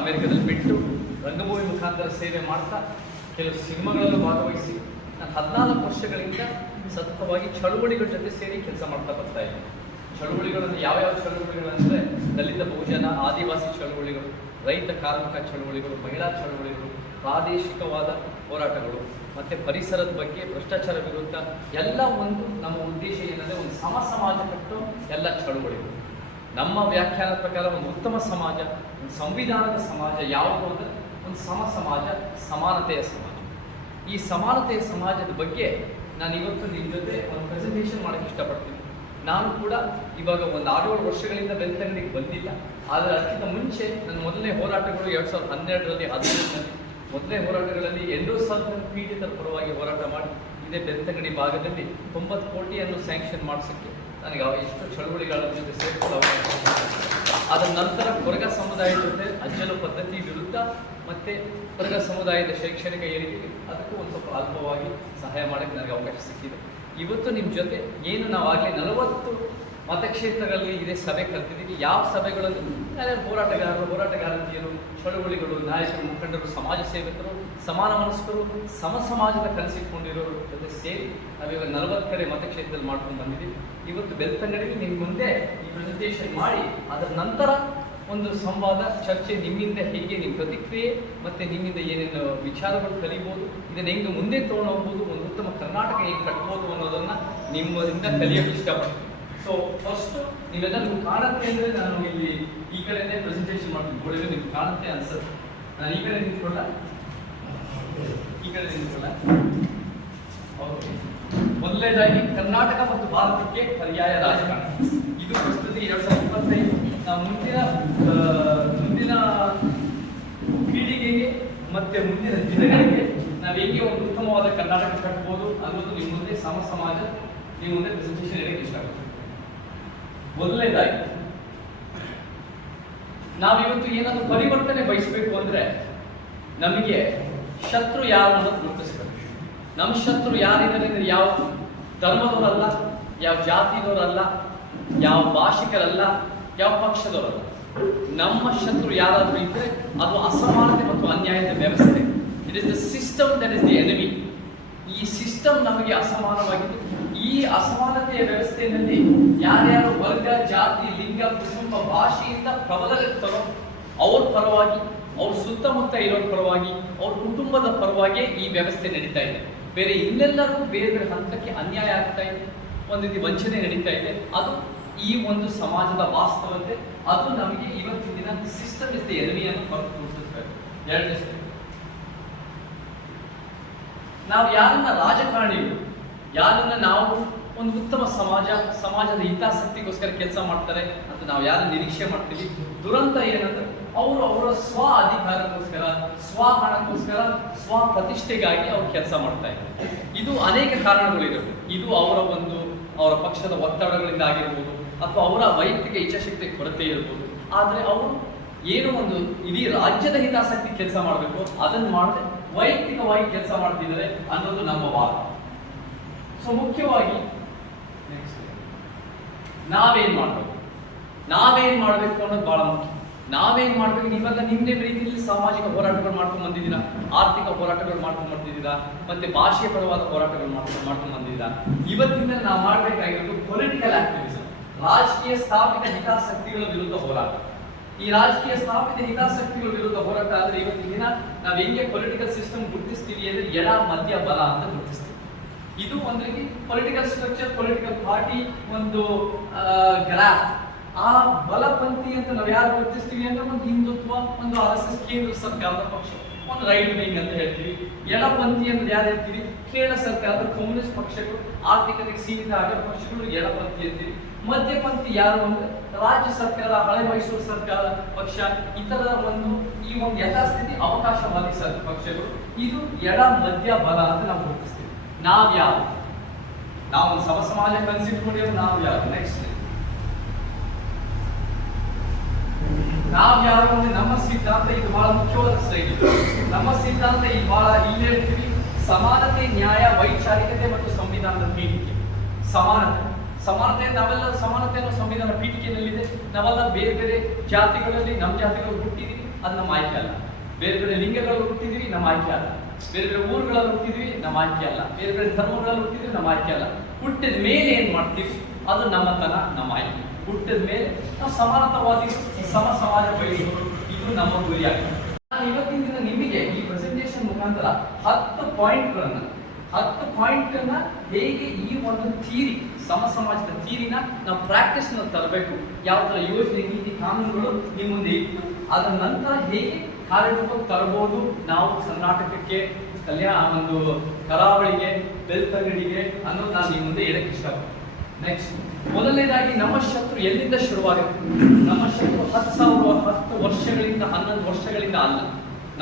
ಅಮೆರಿಕದಲ್ಲಿ ಬಿಟ್ಟು ರಂಗಭೂಮಿ ಮುಖಾಂತರ ಸೇವೆ ಮಾಡ್ತಾ ಕೆಲವು ಸಿನಿಮಾಗಳಲ್ಲೂ ಭಾಗವಹಿಸಿ ನಾನು 14 ವರ್ಷಗಳಿಂದ ಸತತವಾಗಿ ಚಳುವಳಿಗಳ ಜೊತೆ ಸೇರಿ ಕೆಲಸ ಮಾಡ್ತಾ ಬರ್ತಾ ಇದ್ದೀನಿ. ಚಳುವಳಿಗಳನ್ನು ಯಾವ್ಯಾವ ಚಳುವಳಿಗಳಂದರೆ ದಲಿತ ಬಹುಜನ ಆದಿವಾಸಿ ಚಳುವಳಿಗಳು, ರೈತ ಕಾರ್ಮಿಕ ಚಳುವಳಿಗಳು, ಮಹಿಳಾ ಚಳುವಳಿಗಳು, ಪ್ರಾದೇಶಿಕವಾದ ಹೋರಾಟಗಳು ಮತ್ತು ಪರಿಸರದ ಬಗ್ಗೆ, ಭ್ರಷ್ಟಾಚಾರ ವಿರುದ್ಧ ಎಲ್ಲ ಒಂದು ನಮ್ಮ ಉದ್ದೇಶ ಏನಂದರೆ ಒಂದು ಸಮಾಜ ಕಟ್ಟೋ ಎಲ್ಲ ಚಳುವಳಿಗಳು. ನಮ್ಮ ವ್ಯಾಖ್ಯಾನದ ಪ್ರಕಾರ ಒಂದು ಉತ್ತಮ ಸಮಾಜ, ಒಂದು ಸಂವಿಧಾನದ ಸಮಾಜ ಯಾವುದು ಅಂದರೆ ಒಂದು ಸಮಾಜ, ಸಮಾನತೆಯ ಸಮಾಜ. ಈ ಸಮಾನತೆಯ ಸಮಾಜದ ಬಗ್ಗೆ ನಾನು ಇವತ್ತು ನಿಮ್ಮ ಜೊತೆ ಒಂದು ಪ್ರೆಸೆಂಟೇಷನ್ ಮಾಡೋಕ್ಕೆ ಇಷ್ಟಪಡ್ತೀನಿ. ನಾನು ಕೂಡ ಇವಾಗ ಒಂದು 6-7 ವರ್ಷಗಳಿಂದ ಬೆಳ್ತಂಗಡಿಗೆ ಬಂದಿಲ್ಲ, ಆದರೆ ಅದಕ್ಕಿಂತ ಮುಂಚೆ ನನ್ನ ಮೊದಲನೇ ಹೋರಾಟಗಳು 2012ರಲ್ಲಿ 2015ರಲ್ಲಿ ಮೊದಲನೇ ಹೋರಾಟಗಳಲ್ಲಿ ಎಂಡೋಸಲ್ಫನ್ ಪೀಡಿತರ ಪರವಾಗಿ ಹೋರಾಟ ಮಾಡಿ ಇದೇ ಬೆಳ್ತಂಗಡಿ ಭಾಗದಲ್ಲಿ 90 ಕೋಟಿಯನ್ನು ಸ್ಯಾಂಕ್ಷನ್ ಮಾಡಿಸೋಕ್ಕೆ ನನಗೆ ಎಷ್ಟು ಚಳುವಳಿಗಳ ಜೊತೆ ಸೇರಿಕೊಳ್ಳೋ ಅವಕಾಶ. ಅದರ ನಂತರ ಕೊರಗ ಸಮುದಾಯದ ಜೊತೆ ಅಜ್ಜಲು ಪದ್ಧತಿ ವಿರುದ್ಧ ಮತ್ತು ಕೊರಗ ಸಮುದಾಯದ ಶೈಕ್ಷಣಿಕ ಏರಿಕೆಗೆ ಅದಕ್ಕೂ ಒಂದು ಸ್ವಲ್ಪ ಅಲ್ಪವಾಗಿ ಸಹಾಯ ಮಾಡೋಕ್ಕೆ ನನಗೆ ಅವಕಾಶ ಸಿಕ್ಕಿದೆ. ಇವತ್ತು ನಿಮ್ಮ ಜೊತೆ ಏನು ನಾವಾಗಲೇ 40 ಮತಕ್ಷೇತ್ರಗಳಲ್ಲಿ ಇದೇ ಸಭೆ ಕಲ್ತಿದ್ದೀವಿ. ಯಾವ ಸಭೆಗಳಲ್ಲಿ ಹೋರಾಟಗಾರತಿಯರು, ಚಳುವಳಿಗಳು, ನಾಯಕರು, ಮುಖಂಡರು, ಸಮಾಜ ಸೇವಕರು, ಸಮಾನ ಮನಸ್ಕರು, ಸಮಾಜದ ಕನಸಿಟ್ಕೊಂಡಿರೋರ ಜೊತೆ ಸೇರಿ ನಾವಿವಾಗ 40 ಕಡೆ ಮತಕ್ಷೇತ್ರದಲ್ಲಿ ಮಾಡ್ಕೊಂಡು ಬಂದಿದ್ದೀವಿ. ಇವತ್ತು ಬೆಳ್ತಂಗಡಿಗೆ ನಿಮ್ಮ ಮುಂದೆ ಈ ಪ್ರೆಸೆಂಟೇಷನ್ ಮಾಡಿ ಅದರ ನಂತರ ಒಂದು ಸಂವಾದ ಚರ್ಚೆ, ನಿಮ್ಮಿಂದ ಹೇಗೆ ನಿಮ್ಮ ಪ್ರತಿಕ್ರಿಯೆ ಮತ್ತು ನಿಮ್ಮಿಂದ ಏನೇನು ವಿಚಾರಗಳು ಕಲಿಬೋದು, ಇದನ್ನು ಹೆಂಗೆ ಮುಂದೆ ತೊಗೊಂಡು ಹೋಗ್ಬೋದು, ಒಂದು ಉತ್ತಮ ಕರ್ನಾಟಕ ಹೇಗೆ ಕಟ್ಬೋದು ಅನ್ನೋದನ್ನು ನಿಮ್ಮದಿಂದ ಕಲಿಯೋಕ್ಕೆ ಇಷ್ಟಪಡ್ತೀನಿ. ಸೊ ಫಸ್ಟು ನೀವೆಲ್ಲ ನಿಮ್ಗೆ ಕಾಣುತ್ತೆ ಅಂದರೆ ನಾನು ಇಲ್ಲಿ ಈ ಕಡೆನೇ ಪ್ರೆಸೆಂಟೇಷನ್ ಮಾಡ್ತೀನಿ. ಗೋಡೆಗೆ ನಿಮ್ಗೆ ಕಾಣುತ್ತೆ ಅನ್ಸುತ್ತೆ. ನಾನು ಈ ಕಡೆ ನಿಂತ್ಕೊಳ್ಳ, ಈ ಕಡೆ ನಿಂತ್ಕೊಳ್ಳ. ಓಕೆ, ಮೊದಲನೇದಾಗಿ ಕರ್ನಾಟಕ ಮತ್ತು ಭಾರತಕ್ಕೆ ಪರ್ಯಾಯ ರಾಜಕಾರಣ. ಇದು ಪ್ರಸ್ತುತಿ 2025 ನಾವು ಮುಂದಿನ ಪೀಳಿಗೆಗೆ ಮತ್ತು ಮುಂದಿನ ದಿನಗಳಿಗೆ ನಾವು ಹೇಗೆ ಒಂದು ಉತ್ತಮವಾದ ಕರ್ನಾಟಕ ಕಟ್ಬೋದು ಅನ್ನೋದು ನಿಮ್ಮ ಮುಂದೆ ಸಮಾಜ ನಿಮ್ಮ ಮುಂದೆ ಪ್ರೆಸೆಂಟೇಷನ್ ಹೇಳಕ್ಕೆ ಇಷ್ಟ ಆಗುತ್ತೆ. ಮೊದಲನೇದಾಗಿ ನಾವಿವತ್ತು ಏನಾದರೂ ಪರಿವರ್ತನೆ ಬಯಸಬೇಕು ಅಂದರೆ ನಮಗೆ ಶತ್ರು ಯಾರು ಅನ್ನೋದು ಗುರುತಿಸಬೇಕು. ನಮ್ಮ ಶತ್ರು ಯಾರಿದ್ದಾರೆ ಅಂದರೆ ಯಾವ ಧರ್ಮದವರಲ್ಲ, ಯಾವ ಜಾತಿದವರಲ್ಲ, ಯಾವ ಭಾಷಿಕರಲ್ಲ, ಯಾವ ಪಕ್ಷದವರಲ್ಲ. ನಮ್ಮ ಶತ್ರು ಯಾರಾದರೂ ಇದ್ದರೆ ಅದು ಅಸಮಾನತೆ ಮತ್ತು ಅನ್ಯಾಯದ ವ್ಯವಸ್ಥೆ. It is the system that is the enemy. ಈ ಸಿಸ್ಟಮ್ ನಮಗೆ ಅಸಮಾನವಾಗಿದ್ದು, ಈ ಅಸಮಾನತೆಯ ವ್ಯವಸ್ಥೆಯಲ್ಲಿ ಯಾರ್ಯಾರು ವರ್ಗ, ಜಾತಿ, ಲಿಂಗ, ಕುಟುಂಬ, ಭಾಷೆಯಿಂದ ಪ್ರಬಲರಿರ್ತಾರೋ ಅವ್ರ ಪರವಾಗಿ, ಅವ್ರ ಸುತ್ತಮುತ್ತ ಇರೋರ ಪರವಾಗಿ, ಅವ್ರ ಕುಟುಂಬದ ಪರವಾಗಿ ಈ ವ್ಯವಸ್ಥೆ ನಡೀತಾ ಇದೆ. ಬೇರೆ ಇನ್ನೆಲ್ಲರಿಗೂ ಬೇರೆ ಬೇರೆ ಹಂತಕ್ಕೆ ಅನ್ಯಾಯ ಆಗ್ತಾ ಇದೆ, ಒಂದು ರೀತಿ ವಂಚನೆ ನಡೀತಾ ಇದೆ. ಅದು ಈ ಒಂದು ಸಮಾಜದ ವಾಸ್ತವತೆ. ಅದು ನಮಗೆ ಇವತ್ತಿನ ದಿನ ಸಿಸ್ಟಮ್ ಇಸ್ ದಿ ಎನಿಮಿಯನ್ನು ಹೊರತು ತೋರಿಸುತ್ತಾರೆ. ಎರಡನೇ, ನಾವು ಯಾರನ್ನ ರಾಜಕಾರಣಿಗಳು, ಯಾರನ್ನ ನಾವು ಒಂದು ಉತ್ತಮ ಸಮಾಜದ ಹಿತಾಸಕ್ತಿಗೋಸ್ಕರ ಕೆಲಸ ಮಾಡ್ತಾರೆ ಅಂತ ನಾವು ಯಾರನ್ನ ನಿರೀಕ್ಷೆ ಮಾಡ್ತೀವಿ. ದುರಂತ ಏನಂದ್ರೆ ಅವರ ಸ್ವ ಅಧಿಕಾರಕ್ಕೋಸ್ಕರ, ಸ್ವ ಹಣಕ್ಕೋಸ್ಕರ, ಸ್ವ ಪ್ರತಿಷ್ಠೆಗಾಗಿ ಅವ್ರು ಕೆಲಸ ಮಾಡ್ತಾ ಇದ್ದಾರೆ. ಇದು ಅನೇಕ ಕಾರಣಗಳಿರುತ್ತೆ. ಇದು ಅವರ ಪಕ್ಷದ ಒತ್ತಡಗಳಿಂದ ಆಗಿರ್ಬೋದು, ಅಥವಾ ಅವರ ವೈಯಕ್ತಿಕ ಇಚ್ಛಾಶಕ್ತಿ ಕೊರತೆ ಇರ್ಬೋದು. ಆದರೆ ಅವರು ಏನು ಒಂದು ಇಡೀ ರಾಜ್ಯದ ಹಿತಾಸಕ್ತಿ ಕೆಲಸ ಮಾಡಬೇಕು ಅದನ್ನು ಮಾಡದೆ ವೈಯಕ್ತಿಕವಾಗಿ ಕೆಲಸ ಮಾಡ್ತಿದ್ದಾರೆ ಅನ್ನೋದು ನಮ್ಮ ವಾದ. ಸೊ ಮುಖ್ಯವಾಗಿ ನಾವೇನ್ ಮಾಡಬೇಕು ಅನ್ನೋದು ಬಹಳ ಮುಖ್ಯ. ನಾವೇನ್ ಮಾಡ್ಬೇಕು, ಇವಾಗ ನಿಮ್ದೇ ರೀತಿಯಲ್ಲಿ ಸಾಮಾಜಿಕ ಹೋರಾಟಗಳು ಮಾಡ್ಕೊಂಡು ಬಂದಿದ್ದೀರಾ, ಆರ್ಥಿಕ ಹೋರಾಟಗಳು ಮಾಡ್ಕೊಂಡು ಬರ್ತಿದ್ದೀರಾ, ಮತ್ತೆ ಭಾಷೆಯ ಪರವಾದ ಹೋರಾಟಗಳು ಮಾಡ್ಕೊಂಡು ಬಂದಿದ್ದೀರಾ. ಇವತ್ತಿಂದ ನಾವು ಮಾಡಬೇಕಾಗಿರೋದು ಪೊಲಿಟಿಕಲ್ ಆಕ್ಟಿವಿಸಮ್, ರಾಜಕೀಯ ಸ್ಥಾಪಿತ ಹಿತಾಸಕ್ತಿಗಳ ವಿರುದ್ಧ ಹೋರಾಟ. ಈ ರಾಜಕೀಯ ಸ್ಥಾಪಿತ ಹಿತಾಸಕ್ತಿಗಳ ವಿರುದ್ಧ ಹೋರಾಟ ಆದ್ರೆ ಇವತ್ತಿನ ದಿನ ನಾವು ಹೆಂಗೆ ಪೊಲಿಟಿಕಲ್ ಸಿಸ್ಟಮ್ ಗುರುತಿಸ್ತೀವಿ ಅಂದ್ರೆ ಎಡ, ಮಧ್ಯ, ಬಲ ಅಂತ ಗುರುತಿಸ್ತೀವಿ. ಇದು ಒಂದು ರೀತಿ ಪೊಲಿಟಿಕಲ್ ಸ್ಟ್ರಕ್ಚರ್, ಪೊಲಿಟಿಕಲ್ ಪಾರ್ಟಿ ಒಂದು ಗ್ರಾಫ್. ಆ ಬಲಪಂಥಿ ಅಂತ ನಾವು ಯಾರು ಗುರುತಿಸ್ತೀವಿ ಅಂದ್ರೆ ಒಂದು ಹಿಂದುತ್ವ, ಒಂದು RSS ಕೇಂದ್ರ ಸರ್ಕಾರದ ಪಕ್ಷ, ಒಂದು ರೈಟ್ ವಿಂಗ್ ಅಂತ ಹೇಳ್ತೀವಿ. ಎಡಪಂಥಿ ಅಂದ್ರೆ ಯಾರು ಹೇಳ್ತೀವಿ, ಕೇಂದ್ರ ಸರ್ಕಾರದ ಕಮ್ಯುನಿಸ್ಟ್ ಪಕ್ಷಗಳು, ಆರ್ಥಿಕತೆಗೆ ಸೀಮಿತ ಆಗಿರೋ ಪಕ್ಷಗಳು ಎಡಪಂಥಿ ಅಂತೀವಿ. ಮಧ್ಯಪಂಥಿ ಯಾರು ಅಂದ್ರೆ ರಾಜ್ಯ ಸರ್ಕಾರ, ಹಳೆ ಮೈಸೂರು ಸರ್ಕಾರ ಪಕ್ಷ, ಇತರ ಈ ಒಂದು ಯಥಾಸ್ಥಿತಿ ಅವಕಾಶವಾದಿ ಪಕ್ಷಗಳು. ಇದು ಎಡ, ಮಧ್ಯ, ಬಲ ಅಂತ ನಾವು ಗುರುತಿಸ್ತೀವಿ. ನಾವು ಒಂದು ಸಮಾಜ ಕನ್ಸಿಟ್ಕೊಂಡಿರೋ ನಾವು ಯಾರು. ನೆಕ್ಸ್ಟ್, ನಾವು ಯಾರು ಅಂದ್ರೆ ನಮ್ಮ ಸಿದ್ಧಾಂತ. ಇದು ಬಹಳ ಮುಖ್ಯವಾದ ಸ್ಲೈಡ್. ನಮ್ಮ ಸಿದ್ಧಾಂತ ಈ ಬಹಳ ಇಲ್ಲೇ ಹೇಳ್ತೀವಿ: ಸಮಾನತೆ, ನ್ಯಾಯ, ವೈಚಾರಿಕತೆ ಮತ್ತು ಸಂವಿಧಾನದ ಪೀಠಿಕೆ. ಸಮಾನತೆ ನಾವೆಲ್ಲ ಸಮಾನತೆ ಅನ್ನೋ ಸಂವಿಧಾನ ಪೀಠಿಕೆಯಲ್ಲಿದೆ. ನಾವೆಲ್ಲ ಬೇರೆ ಬೇರೆ ಜಾತಿಗಳಲ್ಲಿ, ನಮ್ಮ ಜಾತಿಗಳು ಹುಟ್ಟಿದೀವಿ, ಅದು ನಮ್ಮ ಆಯ್ಕೆ ಅಲ್ಲ. ಬೇರೆ ಬೇರೆ ಲಿಂಗಗಳಲ್ಲಿ ಹುಟ್ಟಿದೀವಿ, ನಮ್ಮ ಆಯ್ಕೆ ಅಲ್ಲ. ಬೇರೆ ಬೇರೆ ಊರುಗಳಲ್ಲಿ ಹುಟ್ಟಿದ್ವಿ, ನಮ್ಮ ಆಯ್ಕೆ ಅಲ್ಲ. ಬೇರೆ ಬೇರೆ ಧರ್ಮಗಳಲ್ಲಿ ಹುಟ್ಟಿದ್ವಿ, ನಮ್ಮ ಆಯ್ಕೆ ಅಲ್ಲ. ಹುಟ್ಟಿದ ಮೇಲೆ ಏನ್ ಮಾಡ್ತೀವಿ ಅದು ನಮ್ಮತನ, ನಮ್ಮ ಆಯ್ಕೆ. ಹುಟ್ಟಿದ ಮೇಲೆ ನಾವು ಸಮಾನತಾವಾದಿಗಳು, ಸಮ ಸಮಾಜ ಬಯಸುವರು, ಇದು ನಮ್ಮ ಗುರಿಯಾಗಿದೆ. ನಾನು ಇವತ್ತಿನ ದಿನ ನಿಮಗೆ ಈ ಪ್ರೆಸೆಂಟೇಷನ್ ಮುಖಾಂತರ 10 ಪಾಯಿಂಟ್ ಹೇಗೆ ಈ ಒಂದು ಥಿಯರಿ, ಸಮ ಸಮಾಜದ ಥಿಯರಿನ ನಾವು ಪ್ರಾಕ್ಟೀಸ್ ನಲ್ಲಿ ತರಬೇಕು, ಯಾವ ತರ ಯೋಜನೆ, ನೀತಿ, ಕಾನೂನುಗಳು ನಿಮ್ಮ ಮುಂದೆ ಇಟ್ಟು ಅದರ ನಂತರ ಹೇಗೆ ಕಾರ್ಯರೂಪಕ್ಕೆ ತರಬಹುದು ನಾವು ಕರ್ನಾಟಕಕ್ಕೆ, ಒಂದು ಕರಾವಳಿಗೆ, ಬೆಳ್ತಂಗಡಿಗೆ ಅನ್ನೋದು ನಾನು ನಿಮ್ಮ ಮುಂದೆ ಹೇಳಕ್ಕೆ ಇಷ್ಟಪಡ್ತೀನಿ. ನೆಕ್ಸ್ಟ್, ಮೊದಲನೇದಾಗಿ ನಮ್ಮ ಶತ್ರು ಎಲ್ಲಿಂದ ಶುರುವಾಗುತ್ತೆ? ನಮ್ಮ ಶತ್ರು 10 ವರ್ಷಗಳಿಂದ 11 ವರ್ಷಗಳಿಂದ ಅಲ್ಲ.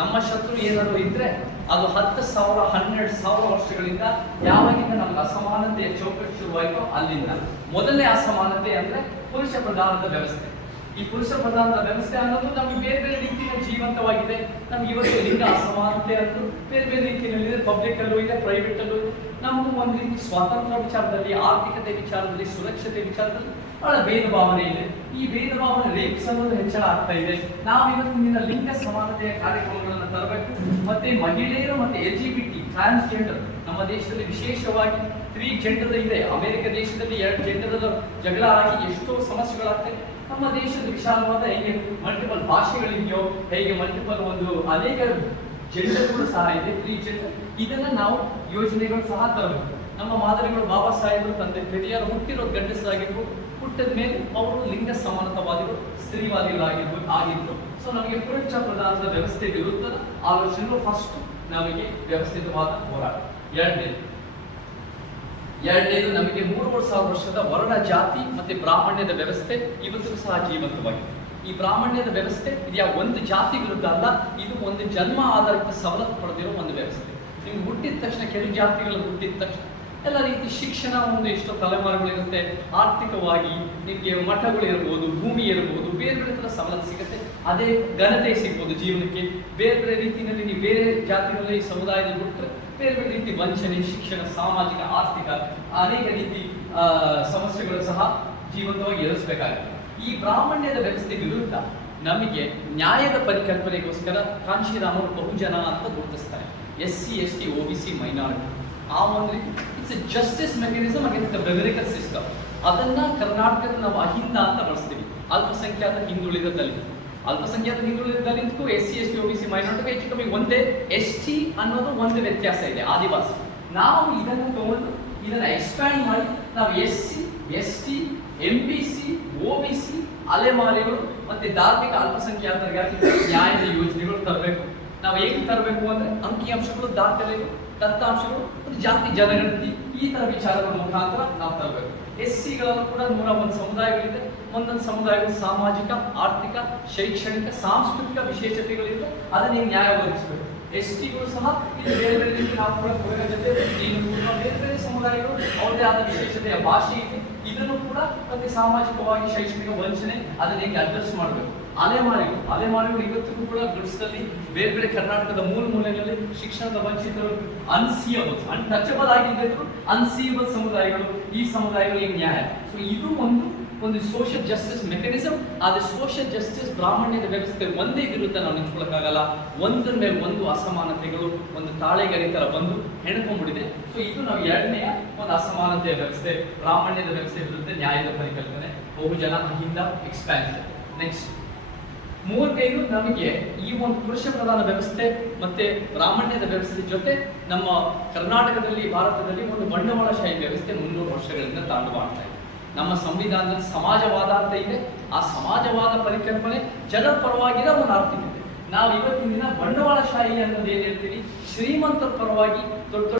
ನಮ್ಮ ಶತ್ರು ಏನಾದ್ರು ಇದ್ರೆ ಅದು 10,000 12,000 ವರ್ಷಗಳಿಂದ, ಯಾವಾಗಿಂದ ನಮ್ಗೆ ಅಸಮಾನತೆಯ ಚೌಕಟ್ಟು ಶುರುವಾಯಿತು ಅಲ್ಲಿಂದ. ಮೊದಲನೇ ಅಸಮಾನತೆ ಅಂದ್ರೆ ಪುರುಷ ಪ್ರಧಾನದ ವ್ಯವಸ್ಥೆ. ಈ ಪುರುಷ ಪ್ರಧಾನದ ವ್ಯವಸ್ಥೆ ಅನ್ನೋದು ನಮಗೆ ಬೇರೆ ಬೇರೆ ರೀತಿಯಲ್ಲಿ ಜೀವಂತವಾಗಿದೆ. ನಮ್ಗೆ ಇವತ್ತು ಲಿಂಗ ಅಸಮಾನತೆ ಅನ್ನೋದು ಬೇರೆ ಬೇರೆ ರೀತಿಯಲ್ಲಿ ಇದೆ, ಪಬ್ಲಿಕ್ ಅಲ್ಲೂ ಇದೆ, ಪ್ರೈವೇಟ್ ಅಲ್ಲೂ ಇದೆ. ನಮಗೂ ಒಂದು ರೀತಿ ಸ್ವಾತಂತ್ರ್ಯ ವಿಚಾರದಲ್ಲಿ, ಆರ್ಥಿಕತೆ ವಿಚಾರದಲ್ಲಿ, ಸುರಕ್ಷತೆ ವಿಚಾರದಲ್ಲಿ ಬಹಳ ಭೇದ ಭಾವನೆ ಇದೆ. ಈ ಭೇದ ಭಾವನೆ ರೇಪ್ಸ್ ಅನ್ನೋದು ಹೆಚ್ಚಳ ಆಗ್ತಾ ಇದೆ. ನಾವು ಇವತ್ತಿನ ಲಿಂಗ ಸಮಾನತೆಯ ಕಾರ್ಯಕ್ರಮಗಳನ್ನು ತರಬೇಕು. ಮತ್ತೆ ಮಹಿಳೆಯರು ಮತ್ತೆ LGBT, ಟ್ರಾನ್ಸ್ಜೆಂಡರ್, ನಮ್ಮ ದೇಶದಲ್ಲಿ ವಿಶೇಷವಾಗಿ 3 ಜೆಂಡರ್ ಇದೆ. ಅಮೆರಿಕ ದೇಶದಲ್ಲಿ 2 ಜೆಂಡರ್ ಜಗಳ ಆಗಿ ಎಷ್ಟೋ ಸಮಸ್ಯೆಗಳಾಗ್ತವೆ. ನಮ್ಮ ದೇಶದ ವಿಶಾಲವಾದ ಹೇಗೆ ಮಲ್ಟಿಪಲ್ ಭಾಷೆಗಳಿದೆಯೋ, ಹೇಗೆ ಮಲ್ಟಿಪಲ್ ಅನೇಕ ಜೆಂಡರ್ಗಳು ಸಹ ಇದೆ, 3 ಜೆಂಡರ್. ಇದನ್ನ ನಾವು ಯೋಜನೆಗಳು ಸಹ ತರಬೇಕು. ನಮ್ಮ ಮಾದರಿಗಳು ಬಾಬಾ ಸಾಹೇಬರು, ತಂದೆ ಪೆರಿಯಾರ್ ಹುಟ್ಟಿರೋ ಗಂಡಸರಾಗಿರ್ಬೋದು, ಹುಟ್ಟಿದ ಮೇಲೆ ಅವರು ಲಿಂಗ ಸಮಾನತಾವಾದಿಗಳು, ಸ್ತ್ರೀವಾದಿಗಳಾಗಿದ್ರು. ಸೊ ನಮಗೆ ಪುರುಷ ಪ್ರಧಾನದ ವ್ಯವಸ್ಥೆ ವಿರುದ್ಧದ ಆಲೋಚನೆಗಳು ಫಸ್ಟ್ ನಮಗೆ ವ್ಯವಸ್ಥಿತವಾದ ಹೋರಾಟ. ಎರಡನೇದು ನಮಗೆ 3,000 ವರ್ಷದ ವರ್ಣ ಜಾತಿ ಮತ್ತೆ ಬ್ರಾಹ್ಮಣ್ಯದ ವ್ಯವಸ್ಥೆ ಇವತ್ತಿಗೂ ಸಹ ಜೀವಂತವಾಗಿದೆ. ಈ ಬ್ರಾಹ್ಮಣ್ಯದ ವ್ಯವಸ್ಥೆ ಇದು ಯಾವ ಒಂದು ಜಾತಿ ವಿರುದ್ಧ ಅಲ್ಲ, ಇದು ಒಂದು ಜನ್ಮ ಆಧಾರಿತ ಸವಲತ್ತು ಪಡೆದಿರೋ ಒಂದು ವ್ಯವಸ್ಥೆ. ನಿಮ್ಗೆ ಹುಟ್ಟಿದ ತಕ್ಷಣ, ಕೆಲವು ಜಾತಿಗಳು ಹುಟ್ಟಿದ ತಕ್ಷಣ ಎಲ್ಲ ರೀತಿ ಶಿಕ್ಷಣ ಎಷ್ಟೋ ತಲೆಮಾರುಗಳಿರುತ್ತೆ. ಆರ್ಥಿಕವಾಗಿ ನಿಮಗೆ ಮಠಗಳು ಇರ್ಬೋದು, ಭೂಮಿ ಇರ್ಬೋದು, ಬೇರೆ ಬೇರೆ ಥರ ಸವಲತ್ತು ಸಿಗುತ್ತೆ. ಅದೇ ಘನತೆ ಸಿಗ್ಬೋದು ಜೀವನಕ್ಕೆ. ಬೇರೆ ಬೇರೆ ರೀತಿಯಲ್ಲಿ ನೀವು ಬೇರೆ ಜಾತಿಗಳಲ್ಲಿ, ಸಮುದಾಯದಲ್ಲಿ ಬಿಟ್ಟರೆ ಬೇರೆ ಬೇರೆ ರೀತಿ ವಂಚನೆ, ಶಿಕ್ಷಣ, ಸಾಮಾಜಿಕ, ಆರ್ಥಿಕ ಅನೇಕ ರೀತಿ ಸಮಸ್ಯೆಗಳು ಸಹ ಜೀವಂತವಾಗಿ ಎದುರಿಸಬೇಕಾಗುತ್ತೆ. ಈ ಬ್ರಾಹ್ಮಣ್ಯದ ವ್ಯವಸ್ಥೆ ವಿರುದ್ಧ ನಮಗೆ ನ್ಯಾಯದ ಪರಿಕಲ್ಪನೆಗೋಸ್ಕರ ಕಾಂಶಿರಾಮರು ಬಹುಜನ ಅಂತ ಗುರುತಿಸ್ತಾರೆ. SC, ST, OBC, minority. ಆ ಒಂದು it's a justice mechanism against the hierarchical system. ಅದನ್ನ ಕರ್ನಾಟಕದ ನಾವು ಅಹಿಂದ ಅಂತ ಬಳಸ್ತೀವಿ. ಅಲ್ಪಸಂಖ್ಯಾತ ಹಿಂದುಳಿದ ದಲಿತ, ಅಲ್ಪಸಂಖ್ಯಾತ ಹಿಂದುಳಿದ ದಲಿತಕ್ಕೂ SC, ST, OBC, ಮೈನಾರಿಟಿಗೆ ಹೆಚ್ಚು ಕಮ್ಮಿ ಒಂದೇ. ST ಅನ್ನೋದು ಒಂದು ವ್ಯತ್ಯಾಸ ಇದೆ, ಆದಿವಾಸಿ. ನಾವು ಇದನ್ನು ತಗೊಂಡು ಇದನ್ನ ಎಕ್ಸ್ಪ್ಯಾಂಡ್ ಮಾಡಿ ನಾವು SC, ST, MBC, OBC, ಅಲೆಮಾರಿಗಳು ಮತ್ತೆ ಧಾರ್ಮಿಕ ಅಲ್ಪಸಂಖ್ಯಾತರಿಗಾಗಿ ನ್ಯಾಯದ ಯೋಜನೆಗಳು ತರಬೇಕು. ನಾವು ಹೇಗೆ ತರಬೇಕು ಅಂದ್ರೆ ಅಂಕಿಅಂಶಗಳು, ದಾಖಲೆಗಳು, ದತ್ತಾಂಶಗಳು ಮತ್ತು ಜಾತಿ ಜನಗಣತಿ ಈ ತರ ವಿಚಾರಗಳ ಮುಖಾಂತರ ನಾವು ತರಬೇಕು. SCಗಳಲ್ಲೂ ಕೂಡ 101 ಸಮುದಾಯಗಳಿದೆ. ಒಂದೊಂದು ಸಮುದಾಯಗಳು ಸಾಮಾಜಿಕ, ಆರ್ಥಿಕ, ಶೈಕ್ಷಣಿಕ, ಸಾಂಸ್ಕೃತಿಕ ವಿಶೇಷತೆಗಳಿದೆ. ಅದನ್ನ ನೀವು ನ್ಯಾಯ ಒದಗಿಸಬೇಕು. STಗಳು ಸಹ ಇದು ಬೇರೆ ಬೇರೆ ರೀತಿ ನಾವು ಕೂಡ ಜೊತೆ ಬೇರೆ ಬೇರೆ ಸಮುದಾಯಗಳು ಅವರದೇ ಆದ ವಿಶೇಷತೆಯ ಭಾಷೆ ಇದೆ. ಇದನ್ನು ಕೂಡ ಮತ್ತೆ ಸಾಮಾಜಿಕವಾಗಿ ಶೈಕ್ಷಣಿಕ ವಂಚನೆ ಅದನ್ನ ಹೇಗೆ ಅಡ್ರೆಸ್ ಮಾಡಬೇಕು. ಅಲೆಮಾರಿಗಳು ಇವತ್ತಿಗೂ ಕೂಡ ಗಡಿಸದಲ್ಲಿ ಬೇರೆ ಬೇರೆ ಕರ್ನಾಟಕದ ಮೂಲೆಗಳಲ್ಲಿ ಶಿಕ್ಷಣದ ವಂಚಿತರು, ಅನ್ಟಚಬಲ್ ಆಗಿದ್ದು ಅನ್ಸೀಬಲ್ ಸಮುದಾಯಗಳು, ಈ ಸಮುದಾಯಗಳಿಗೆ ನ್ಯಾಯ. ಸೊ ಇದು ಒಂದು ಸೋಷಿಯಲ್ ಜಸ್ಟಿಸ್ ಮೆಕ್ಯಾನಿಸಮ್. ಆದ್ರೆ ಸೋಷಿಯಲ್ ಜಸ್ಟಿಸ್ ಬ್ರಾಹ್ಮಣ್ಯದ ವ್ಯವಸ್ಥೆ ಒಂದೇ ವಿರುದ್ಧ ನಾವು ನಿಂತ್ಕೊಳ್ಳೋಕ್ಕಾಗಲ್ಲ. ಒಂದ್ರ ಮೇಲೆ ಒಂದು ಅಸಮಾನತೆಗಳು ಒಂದು ತಾಳೆಗರಿ ತರ ಬಂದು ಹೆಣ್ಕೊಂಡ್ಬಿಟ್ಟಿದೆ. ಸೊ ಇದು ನಾವು ಎರಡನೆಯ ಒಂದು ಅಸಮಾನತೆಯ ವ್ಯವಸ್ಥೆ, ಬ್ರಾಹ್ಮಣ್ಯದ ವ್ಯವಸ್ಥೆ ವಿರುದ್ಧ ನ್ಯಾಯದ ಪರಿಕಲ್ಪನೆ, ಬಹುಜನ ಅಹಿಂದ ಎಕ್ಸ್ಪ್ಯಾನ್ಷನ್. ನೆಕ್ಸ್ಟ್, ಮೂರನೇದು ನಮಗೆ ಈ ಒಂದು ಪುರುಷ ಪ್ರಧಾನ ವ್ಯವಸ್ಥೆ ಮತ್ತೆ ಬ್ರಾಹ್ಮಣ್ಯದ ವ್ಯವಸ್ಥೆ ಜೊತೆ ನಮ್ಮ ಕರ್ನಾಟಕದಲ್ಲಿ, ಭಾರತದಲ್ಲಿ ಒಂದು ಬಂಡವಾಳಶಾಹಿ ವ್ಯವಸ್ಥೆ 300 ವರ್ಷಗಳಿಂದ ತಾಂಡು ಮಾಡ್ತಾ ಇದೆ. ನಮ್ಮ ಸಂವಿಧಾನದಲ್ಲಿ ಸಮಾಜವಾದ ಅಂತ ಇದೆ. ಆ ಸಮಾಜವಾದ ಪರಿಕಲ್ಪನೆ ಜನರ ಪರವಾಗಿರೋ ಒಂದು ಆರ್ಥಿಕತೆ. ನಾವು ಇವತ್ತಿನ ದಿನ ಬಂಡವಾಳಶಾಹಿ ಅನ್ನೋದು ಏನ್ ಹೇಳ್ತೀವಿ, ಶ್ರೀಮಂತರ ಪರವಾಗಿ ದೊಡ್ಡ